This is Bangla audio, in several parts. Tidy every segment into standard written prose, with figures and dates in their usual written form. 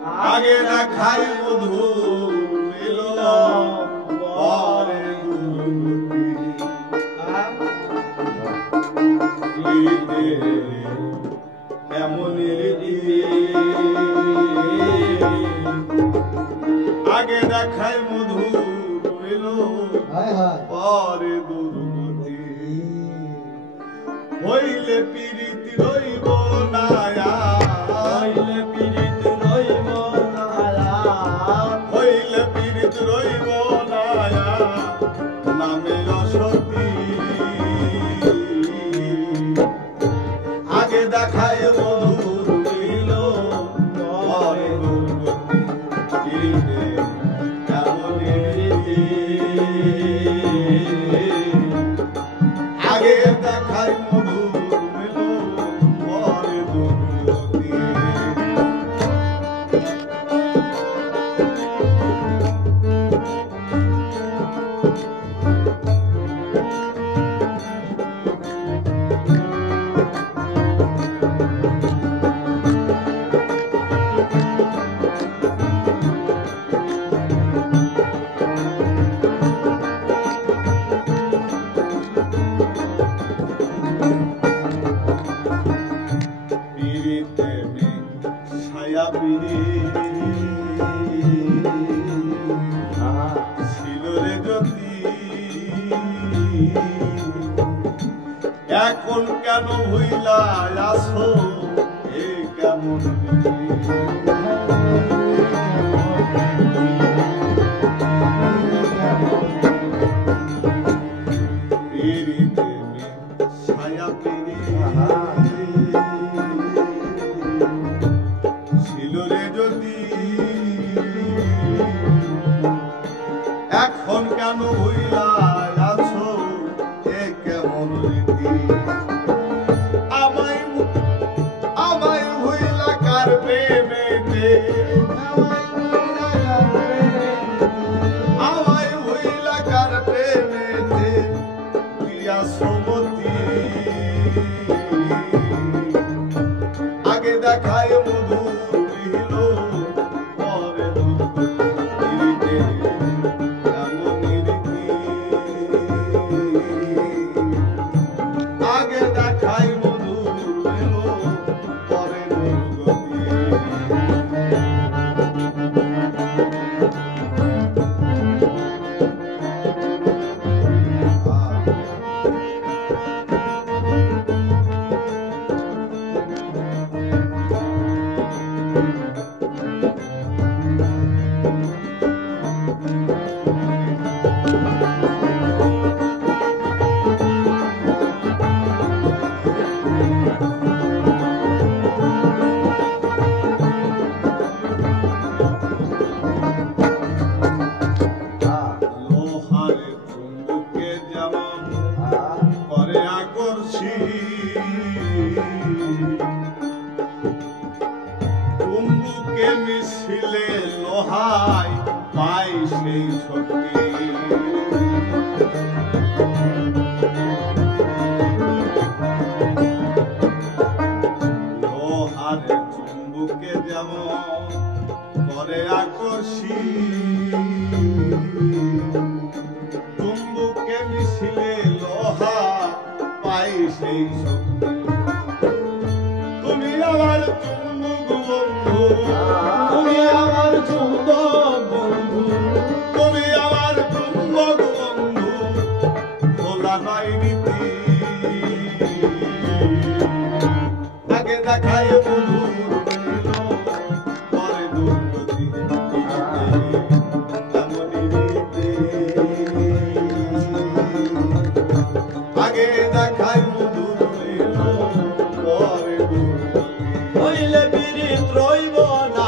আগে দেখাই মধু মিলন পরে দুর্গতি এমন আগে দেখাই মধু মিলন পরে দুর্গতি হইলে পীড়িত রইব না হইলে পীড়িত রইব না হইলে পীড়িত রইব না নামে অসতী আগে দেখায় মধুর মিল পরে দুর্গতি এমন আগে দেখায় মধুর মিল পরে দুর্গতি ছিল রে জ্যোতি এখন কেন ভুইলা আসো এ কেমন ছায়া পিড়ি ছিল রে জ্যোতি এখন কেন হইলা আছো এ কেমন রীতি আমায় হইলা কার প্রেমেতে আমায় হইলা কার প্রেমেতে দিয়া সমতি আগে দেখায় মধুর মিল পরে দুর্গতি আগে দেখাই মধুর মিল পরে দুর্গতি চুম্বুকে মিশিলে লোহায় পাই সেই শক্তি লোহারে চুম্বুকে যেমন করে আকর্ষী চুম্বুকে মিশিলে লোহা পাই সেই শক্তি তুমি আমার চুম্বক বন্ধু তুমি আমার চুম্বক বন্ধু তুমি আমার চুম্বক বন্ধু ভোলা নয় রীতি আগে দেখায় মধুর মিল পরে দুর্গতি এমন রীতি আগে দেখায় মধুর মিল পরে দুর্গতি হইলে পীড়িত রইব না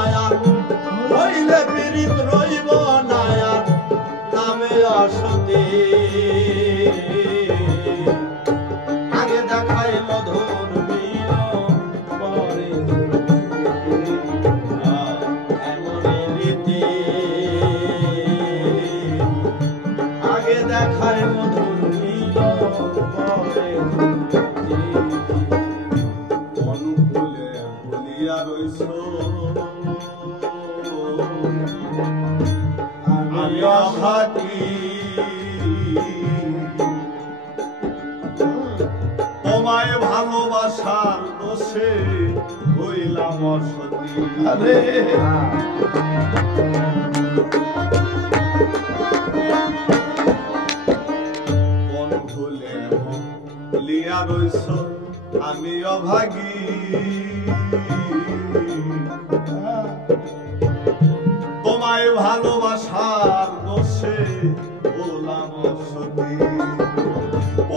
সতী আরে কোন ভুলে লিয়া রইছ আমি অভাগী তোমায় ভালোবাসার দোষে হলাম সতী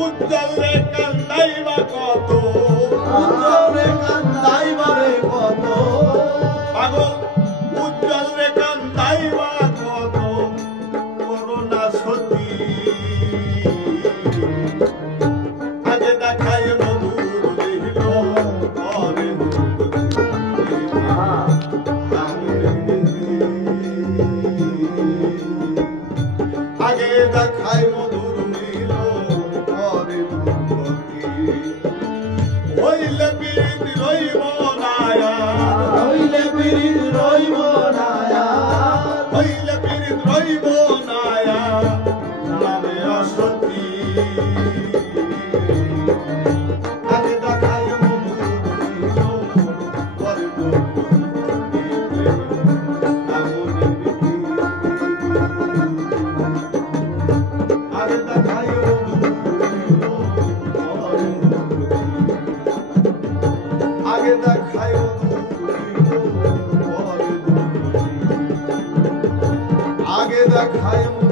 উজ্জ্বল রে কান্দাইবা কত উজ্জ্বল রে কান্দাইবারে কত পাগল উজ্জ্বল রে কান্দাইবা কত করোনা সতী আগে দেখায় মধুর দেহিল পরে আগে দেখায় মধুর নীল পরে দুর্গতি হইলে পীড়িত রইব নায়া হইলে পীড়িত রইব না আর হইলে পীড়িত রইব নায়া নামে অসতী আগে দেখায় মধুর নীল পরে দুর্গতি এমন বিধি আগে দেখায় আগে দেখায় আগে দেখায়